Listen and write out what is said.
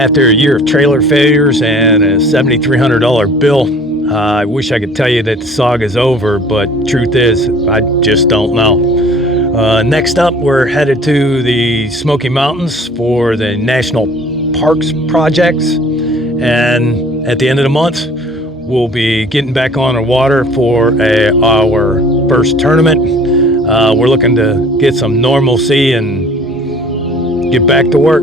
After a year of trailer failures and a $7,300 bill, I wish I could tell you that the saga's over, but truth is, I just don't know. Next up, we're headed to the Smoky Mountains for the National Parks projects, and at the end of the month, we'll be getting back on the water for our first tournament. We're looking to get some normalcy and get back to work.